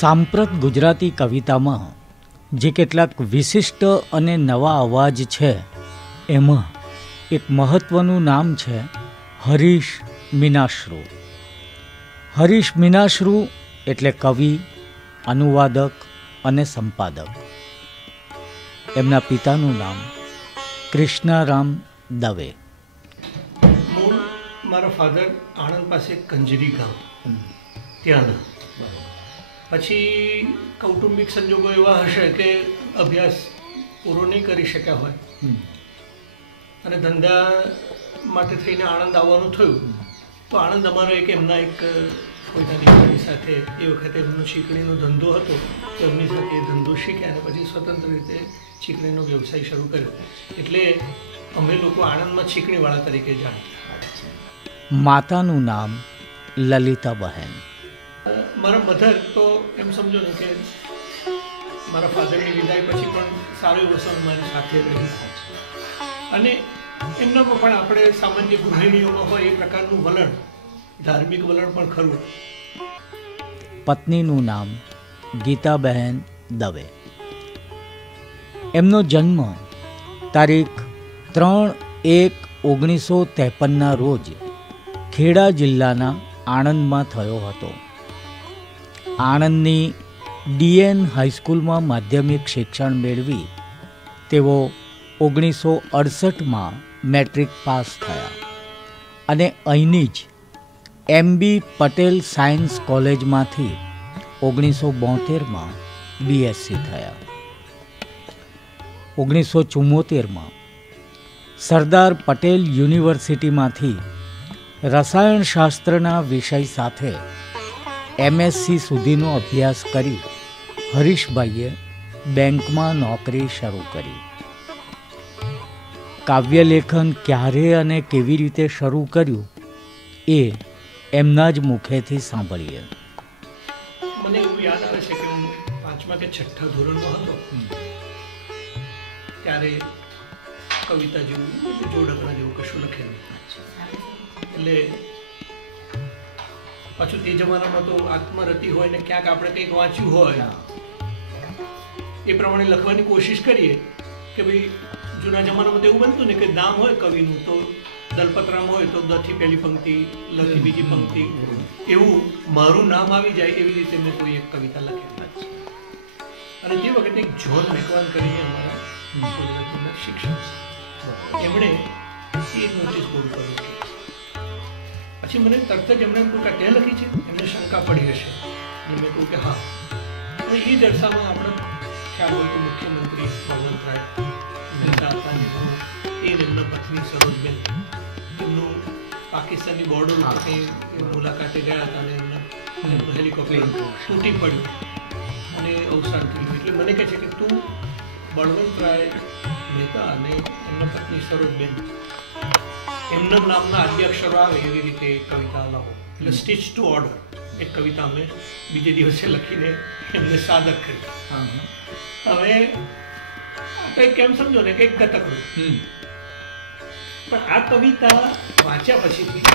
સાંપ્રત ગુજરાતી કવિતામાં જે કેટલાક વિશિષ્ટ અને નવા અવાજ છે એમાં એક મહત્ત્વનું નામ છે હરીશ મીનાશ્રુ. હરીશ મીનાશ્રુ એટલે કવિ અનુવાદક અને સંપાદક. એમના પિતાનું નામ કૃષ્ણારામ દવે. મારા ફાધર આણંદ પાસે કંજરી ગામ. ત્યાંના. પછી કૌટુંબિક સંજોગો એવા હશે કે અભ્યાસ પૂરો નહીં કરી શક્યા હોય. અને ધંધા માટે થઈને આણંદ આવવાનું થયું. તો આણંદ અમારો એક એમના એક કોઈના દીકરાની સાથે એ વખતે એમનો ચીકણીનો ધંધો હતો. તો એમની સાથે એ ધંધો શીખ્યા અને પછી સ્વતંત્ર રીતે ચીકણીનો વ્યવસાય શરૂ કર્યો. એટલે અમે લોકો આણંદમાં ચીકણીવાળા તરીકે જાણીતા. માતાનું નામ લલિતાબહેન. મારા મધર તો એમ સમજો ને કે મારા ફાધરની વિદાય પછી પણ સારું એવો મારી સાથે રહી અને એમનામાં પણ આપણે સામાન્ય ગૃહિણીઓમાં હોય એ પ્રકારનું વલણ, ધાર્મિક વલણ પણ ખરું. પત્નીનું નામ ગીતાબહેન દવે. એમનો જન્મ તારીખ ત્રણ એક ઓગણીસો ત્રેપનના રોજ ખેડા જિલ્લાના આણંદમાં થયો હતો. આણંદની ડીએન હાઈસ્કૂલમાં માધ્યમિક શિક્ષણ મેળવી તેઓ ઓગણીસો અડસઠમાં મેટ્રિક પાસ થયા. અને અહીંની જ એમ બી પટેલ સાયન્સ કોલેજમાંથી ઓગણીસો બોતેરમાં બીએસસી થયા. ઓગણીસો ચુમ્મોતેરમાં સરદાર પટેલ યુનિવર્સિટીમાંથી રસાયણશાસ્ત્રના વિષય સાથે એમએસસી સુધીનો અભ્યાસ કરી હરીશભાઈએ બેંકમાં નોકરી શરૂ કરી. કાવ્યલેખન ક્યારે અને કેવી રીતે શરૂ કર્યું એ એમના જ મુખેથી સાંભળીએ. મને એવું યાદ આવે છે કે હું પાંચમા કે છઠ્ઠા ધોરણમાં હતો ત્યારે કવિતા જેવું જોડકણા જેવું કશું લખેલું. એટલે પાછું તે જમાનામાં તો આત્મરતિ હોય ને ક્યાંક આપણે કંઈક વાંચ્યું હોય એ પ્રમાણે લખવાની કોશિશ કરીએ કે ભાઈ જૂના જમાનામાં તો એવું બનતું ને કે નામ હોય કવિનું તો દલપતરામ હોય તો દથી પહેલી પંક્તિ લથી બીજી પંક્તિ એવું મારું નામ આવી જાય એવી રીતે મેં કોઈ એક કવિતા લખેલી અને તે વખતે એક જ્હોન મેકવાન કરીને અમારા શિક્ષક એમણે એક નોટિસ બોર્ડ મૂકી પછી મને તરત જ એમણે કોઈ કાંઈ લખી છે? એમને શંકા પડી હશે. અને મેં કહ્યું કે હા. હવે એ દર્શામાં આપણે ખ્યાલ હોય કે મુખ્યમંત્રી ભગવંતરાય મહેતા હતા એ એમના પત્ની સરોજબેન, એમનું પાકિસ્તાનની બોર્ડર ઉપર કંઈ મુલાકાતે ગયા હતા અને એમનું હેલિકોપ્ટર તૂટી પડ્યું. અને અવસાન થયું. એટલે મને કહે છે કે તું બળવંતરાય મહેતા અને એમના પત્ની સરોજબેન એમના નામના આદ્ય અક્ષરો આવે એવી રીતે કવિતા લાવો એટલે સ્ટીચ ટુ ઓર્ડર. એક કવિતા અમે બીજે દિવસે લખીને એમને સાદક કરી. હવે કંઈક કેમ સમજો ને કંઈક ગતકડું પણ આ કવિતા વાંચ્યા પછીથી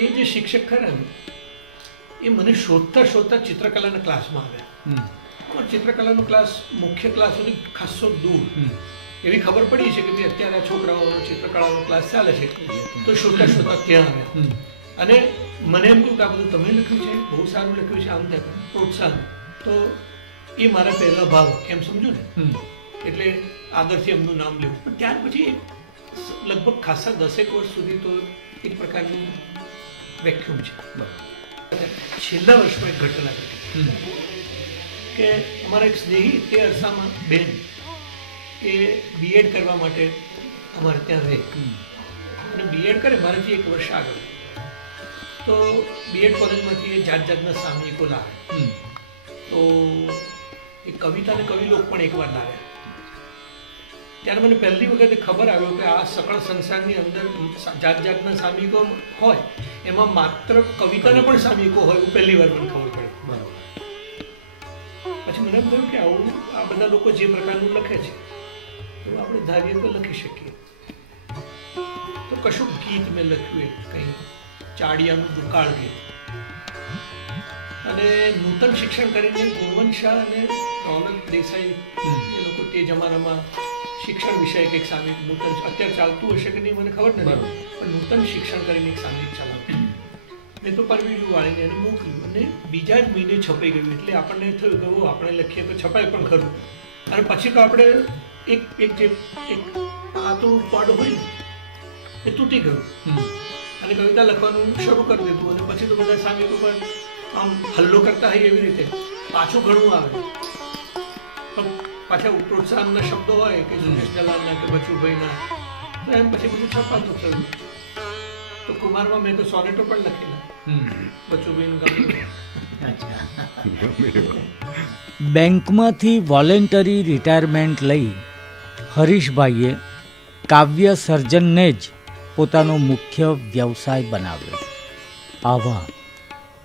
એ જે શિક્ષક ખરા ને એ મને શોધતા શોધતા ચિત્રકલાના ક્લાસમાં આવ્યા. ચિત્રકલાનો ક્લાસ મુખ્ય ક્લાસોની ખાસો દૂર. એવી ખબર પડી છે કે ભાઈ અત્યારે આ છોકરાઓનો ચિત્રકળાનો ક્લાસ ચાલે છે. તો શોધતા શોધતા ત્યાં આવ્યા. અને મને એમ કહ્યું કે આ બધું તમે લખ્યું છે? બહુ સારું લખ્યું છે આમ તેમ. પ્રોત્સાહન. તો એ મારા પહેલા ભાવ એમ સમજો ને? એટલે આગળથી એમનું નામ લેવું. પણ ત્યાર પછી લગભગ ખાસા દસેક વર્ષ સુધી તો એક પ્રકારનું વેક્યુમ છે. છેલ્લા વર્ષમાં એક ઘટના ઘટી. કે અમારા એક સ્નેહી તે અરસામાં બેન એ બીએડ કરવા માટે અમારે ત્યાં રહે. અને બીએડ કરે મારાથી એક વર્ષ આગળ. તો બીએડ કોલેજમાંથી એ જાત જાતના સામયિકો લાવે. તો એ કવિતા અને કવિલોક પણ એકવાર લાવ્યા. ત્યારે મને પહેલી વખતે ખબર આવ્યો કે આ સકળ સંસારની અંદર જાત જાતના સામયિકો હોય એમાં માત્ર કવિતાને પણ સામયિકો હોય એવું પહેલી વાર મને ખબર પડી. પછી મને એમ થયું કે આવું આ બધા લોકો જે પ્રકારનું લખે છે તો આપણે ધારીએ તો લખી શકીએ. તો કશું ગીત મેં લખ્યું એક કંઈ. ચાડિયાનું દુકાળ ગીત. અને નૂતન શિક્ષણ કરીને ગોવન શાહ અને રોનક દેસાઈ એ લોકો તે જમાનામાં શિક્ષણ વિષય કંઈક સામે નૂતન અત્યારે ચાલતું હશે કે નહીં મને ખબર નથી. પણ નૂતન શિક્ષણ કરીને એક સામે ચલાવ્યું મેં તો પરવીડું વાળીને એને મોકલ્યું અને બીજા જ મહિને છપાઈ ગયું. એટલે આપણને થયું કે આપણે લખીએ તો છપાય પણ ખરું. અને પછી તો આપણે એક એક જે એક આ તો પડ હોય ને એ તૂટી ગયું. અને કવિતા લખવાનું શરૂ કરી દીધું અને પછી તો બધા સામે પણ આમ હલ્લો કરતા હોય એવી રીતે. પાછું ઘણું આવે. પણ પાછા પ્રોત્સાહનના શબ્દો હોય કે સુરેશ દલાલના કે બચુભાઈના તો એમ પછી બધું છપાતું થયું. તો કુમારમાં મેં તો સોનેટો પણ લખેલા. બચુભાઈનું ગામ. અચ્છા. બેંકમાંથી વોલેન્ટરી રિટાયરમેન્ટ લઈ હરીશભાઈએ કાવ્ય સર્જનને જ પોતાનો મુખ્ય વ્યવસાય બનાવ્યો. આવા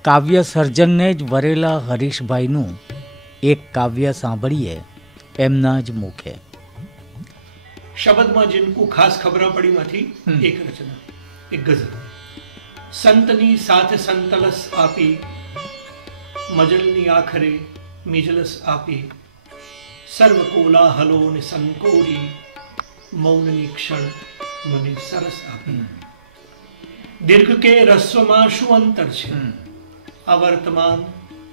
કાવ્ય સર્જનને જ વરેલા હરીશભાઈનું એક કાવ્ય સાંભળીએ એમના જ મુખે. શબ્દમાં જીનકુ ખાસ ખબર પડીમાંથી હમ. એક રચના એક ગઝલ. સંતની સાથે સંતલસ આપી મજલની આખરે મિજલસ આપી સર્વ કોલાહલો ને સંકોરી મૌનની ક્ષણ મને સરસ આપી. દીર્ઘ કે રસ્વમાં શું અંતર છે? આ વર્તમાન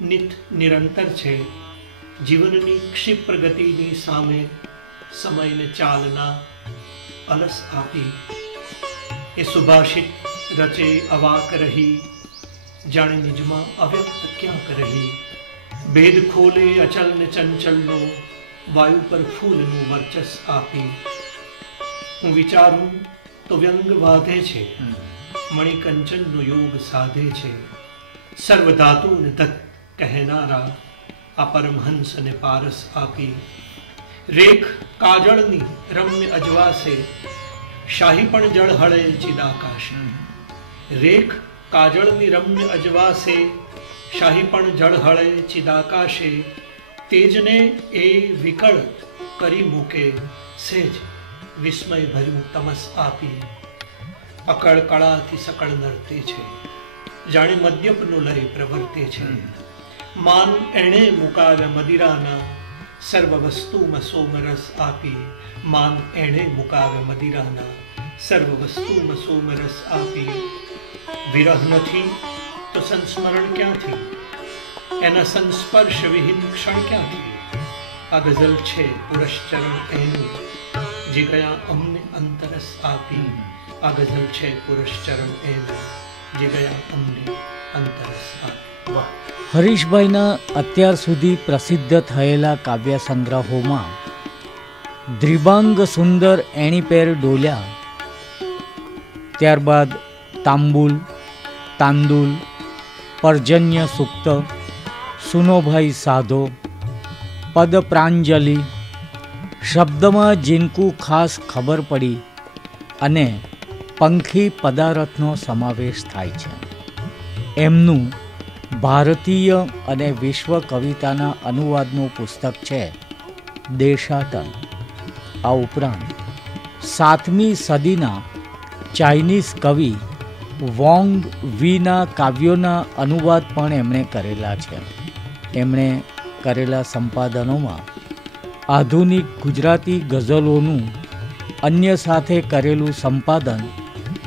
નિત નિરંતર છે. જીવનની ક્ષિપ્ર ગતિની સામે સમયને ચાલના અલસ આપી. એ સુભાષિત રચે અવાક રહી જાણે નિજમાં અવ્યક્ત ક્યાંક રહી. ભેદ ખોલે અચલ ને ચંચલનો વાયુ પર ફૂલનું વર્ચસ આપી. હું વિચારું તો વ્યંગ વાધે છે. મણિકંચનનો યોગ સાધે છે. સર્વધાતુને તત્ કહેનારા આ પરમહંસને પારસ આપી. રેખ કાજળની રમ્ય અજવાસે શાહી પણ જળ હળે ચિદાકાશ રેખ કાજળની રમ્ય અજવાસે શાહી પણ જળ હળે ચિદાકાશે તેજને એ વિકળ કરી મૂકે સેજ. વિસ્મય ભર્યું તમસ આપી અકળ કળાથી સકળ નરતે છે. જાણે મદ્યપનો લય પ્રવર્તે છે. માન એણે મુકાવ્યા મદિરાના સર્વ વસ્તુમાં સોમરસ આપી. માન એણે મુકાવ્યા મદિરાના સર્વ વસ્તુમાં સોમરસ આપી. વિરહ નથી તો સંસ્મરણ ક્યાંથી? એના સંસ્પર્શ વિહીન ક્ષણ ક્યાંથી આ ગઝલ છે પુરશ્ચરણ એનું, જે ગયા અમને અંતરસ આપી. આ ગઝલ છે પુરશ્ચરણ એનું, જે ગયા અમને અંતરસ આપી. હરીશભાઈના અત્યાર સુધી પ્રસિદ્ધ થયેલા કાવ્ય સંગ્રહોમાં દ્રિબાંગ સુંદર એણીપેર ડોલ્યા. ત્યારબાદ તાંબુલ, તાંદુલ, પર્જન્ય સુક્ત સુનોભાઈ સાધો પદ પ્રાંજલિ શબ્દમાં જિનકુ ખાસ ખબર પડી અને પંખી પદાર્થનો સમાવેશ થાય છે એમનું ભારતીય અને વિશ્વ કવિતાના અનુવાદનું પુસ્તક છે દેશાટન આ ઉપરાંત સાતમી સદીના ચાઇનીઝ કવિ વોંગ વીના કાવ્યોના અનુવાદ પણ એમણે કરેલા છે। એમણે કરેલા સંપાદનોમાં આધુનિક ગુજરાતી ગઝલોનું અન્ય સાથે કરેલું સંપાદન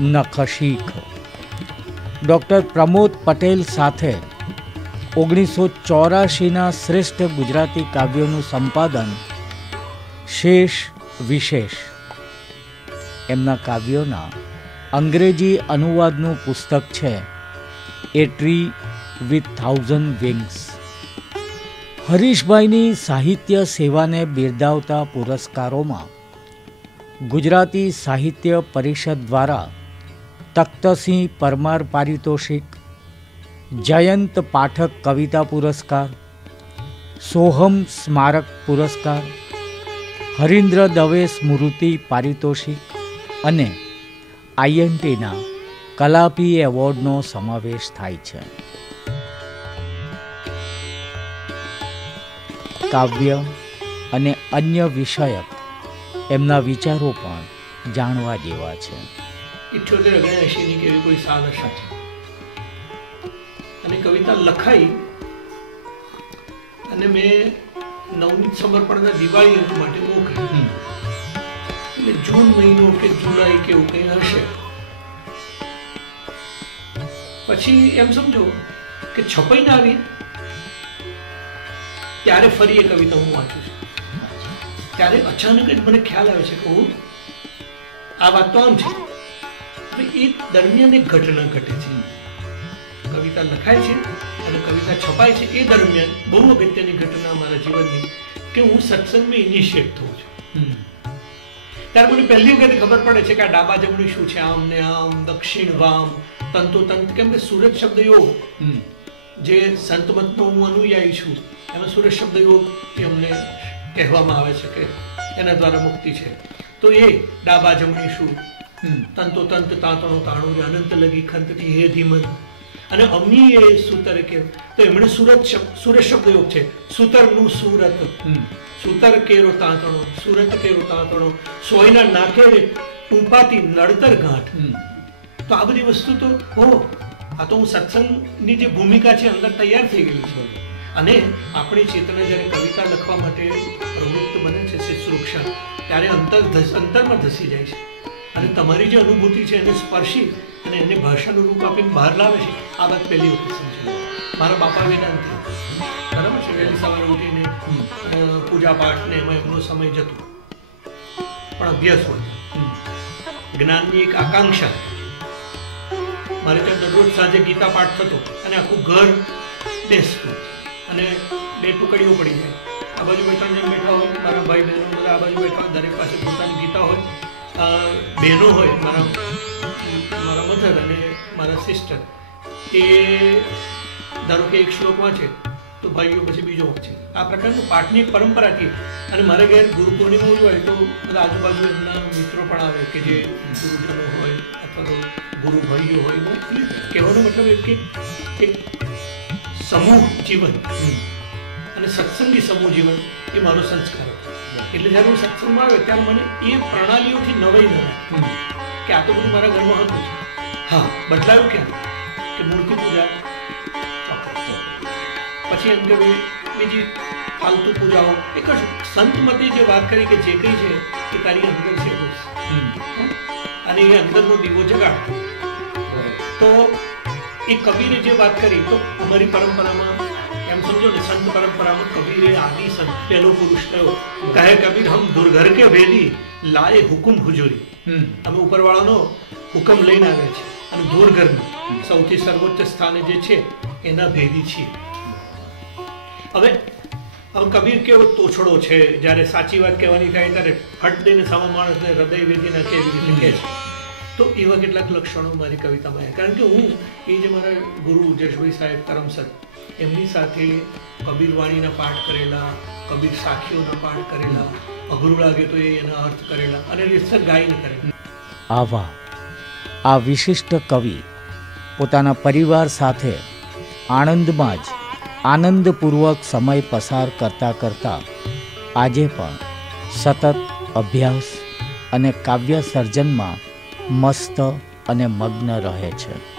નખશીખ. ડૉક્ટર પ્રમોદ પટેલ સાથે ઓગણીસો ચોરાશીના શ્રેષ્ઠ ગુજરાતી કાવ્યોનું સંપાદન શેષ વિશેષ. એમના કાવ્યોના અંગ્રેજી અનુવાદનું પુસ્તક છે a tree with thousand wings. હરીશભાઈની સાહિત્ય સેવાને બિરદાવતા પુરસ્કારોમાં ગુજરાતી સાહિત્ય પરિષદ દ્વારા તખ્તસિંહ પરમાર પારિતોષિક, જયંત પાઠક કવિતા પુરસ્કાર, સોહમ સ્મારક પુરસ્કાર, હરીન્દ્ર દવે સ્મૃતિ પારિતોષિક અને આઈએનટીના કલાપી એવોર્ડનો સમાવેશ થાય છે. કાવ્ય અને અન્ય વિષયક એમના વિચારો પણ જાણવા જેવા છે. ઇઠ્યોતેર કોઈ અને કવિતા લખાઈ અને મેં નવનીત સમર્પણના દિવાળી અંક માટે મોકલી. એટલે જૂન મહિનો કે જુલાઈ કે એવું કંઈ હશે. પછી એમ સમજો કે છપાઈને આવી ત્યારે ફરી એ કવિતા હું વાંચું છું. ત્યારે અચાનક જ મને ખ્યાલ આવે છે કે હું આ વાત તો આમ છે. એ દરમિયાન એક ઘટના ઘટે છે. કવિતા લખાય છે અને કવિતા છપાય છે એ દરમિયાન બહુ અગત્યની ઘટના મારા જીવનની કે હું સત્સંગમાં ઇનિશિયેટ થઉં છું. ત્યારે મને પહેલી વખત ખબર પડે છે કે આ ડાબા જમણી શું છે? આમ ને આમ દક્ષિણ વામ તંતો તંત કેમ કે સુરત શબ્દ યોગ. હમ. જે સંતમતનો હું અનુયાયી છું. એમાં સુરેશ શબ્દ યોગ અમને કહેવામાં આવે છે કે એના દ્વારા મુક્તિ છે. તો એ ડાબા જમણી શું તંતો તંત તાંતણો તાણું અનંત લગી ખંતથી હે ધીમન. અને અમી એ સૂતર કે તો એમણે સુરત સુરેશ સુરત શબ્દ યોગ છે. સૂતરનું સુરત. સૂતર કેરો તાંતણો સુરત કેરો તાંતણો સોયના નાકે ટૂંપાતી નડતર ગાંઠ. તો આ બધી વસ્તુ તો હો આ તો હું સત્સંગની જે ભૂમિકા છે અંદર તૈયાર થઈ ગયેલી છે. અને આપણી ચેતના જ્યારે કવિતા લખવા માટે પ્રવૃત્ત બને છે શિશુક્ષા ત્યારે અંતર અંતરમાં ધસી જાય છે. અને તમારી જે અનુભૂતિ છે એને સ્પર્શી અને એને ભાષાનું રૂપ આપીને બહાર લાવે છે આ વાત પહેલી વખત સમજી મારા બાપા વેદાંતિ બરાબર છે વહેલી સવારે ઉઠીને પૂજા પાઠ ને એમાં એમનો સમય જતો. પણ અભ્યાસ હોય. જ્ઞાનની એક આકાંક્ષા. મારે ત્યાં દરરોજ સાંજે ગીતા પાઠ થતો અને આખું ઘર બેસતું. અને બે ટુકડીઓ પડી જાય આ બાજુ બેઠા જેમ બેઠા હોય, મારા ભાઈ બહેનો બધા આ બાજુ બેઠા દરેક પાસે પોતાની ગીતા હોય. બહેનો હોય, મારા મારા મધર અને મારા સિસ્ટર એ ધારો કે એક શ્લોક વાંચે તો ભાઈઓ પછી બીજો વાંચે આ પ્રકારનું પાઠની પરંપરા હતી અને મારે ઘેર ગુરુ પૂર્ણિમા ઉજવાય તો બધા આજુબાજુ એમના મિત્રો પણ આવે કે જે ગુરુજનો હોય, અથવા તો ગુરુ ભાઈઓ હોય બહુ કહેવાનો મતલબ એ કે સમૂહ જીવન. અને સત્સંગી સમૂહ જીવન એ મારો સંસ્કાર. એટલે જ્યારે હું સત્સંગમાં આવ્યો ત્યારે મને એ પ્રણાલીઓથી નવાઈ ન કે આ તો બધું મારા ઘરમાં હતું. હા. બદલાયું ક્યાં કે મૂર્તિ પૂજા. પછી એમ કે બીજી ફાલતુ પૂજાઓ. એક જ સંતમતે જે વાત કરી કે જે કંઈ છે એ તારી અંદર છે? અને એ અંદરનો દીવો જગાડ. તો એ કબીરે જે વાત કરી તો અમારી પરંપરામાં એમ સમજો ને સંત પરંપરામાં કબીરે આદિ સંત પહેલો પુરુષ થયો. કહે કબીર હમ દુર્ઘર કે ભેદી લાએ હુકુમ હુજુરી. અમે ઉપરવાળાનો હુકમ લઈને આવ્યા છે. અને દૂર સૌથી સર્વોચ્ચ સ્થાને જે છે એના ભેદી છીએ. હવે હવે કબીર કેવો તોછડો છે જ્યારે સાચી વાત કહેવાની થાય ત્યારે ફટ દઈને સામા માણસને હૃદય વેદી નાખે એવી રીતે કહે છે? તો એવા કેટલાક લક્ષણો મારી કવિતામાં કારણ કે હું એ જે મારા ગુરુ જશભાઈ સાહેબ કરમસદ એમની સાથે કબીર વાણીના પાઠ કરેલા, કબીર સાખીઓના પાઠ કરેલા અઘરું લાગે તો એના અર્થ કરેલા અને રીતસર ગાઈને કરેલા. આવા આ વિશિષ્ટ કવિ પોતાના પરિવાર સાથે આણંદમાં જ આનંદપૂર્વક સમય પસાર કરતા કરતા આજે પણ સતત અભ્યાસ અને કાવ્ય સર્જનમાં મસ્ત અને મગ્ન રહે છે.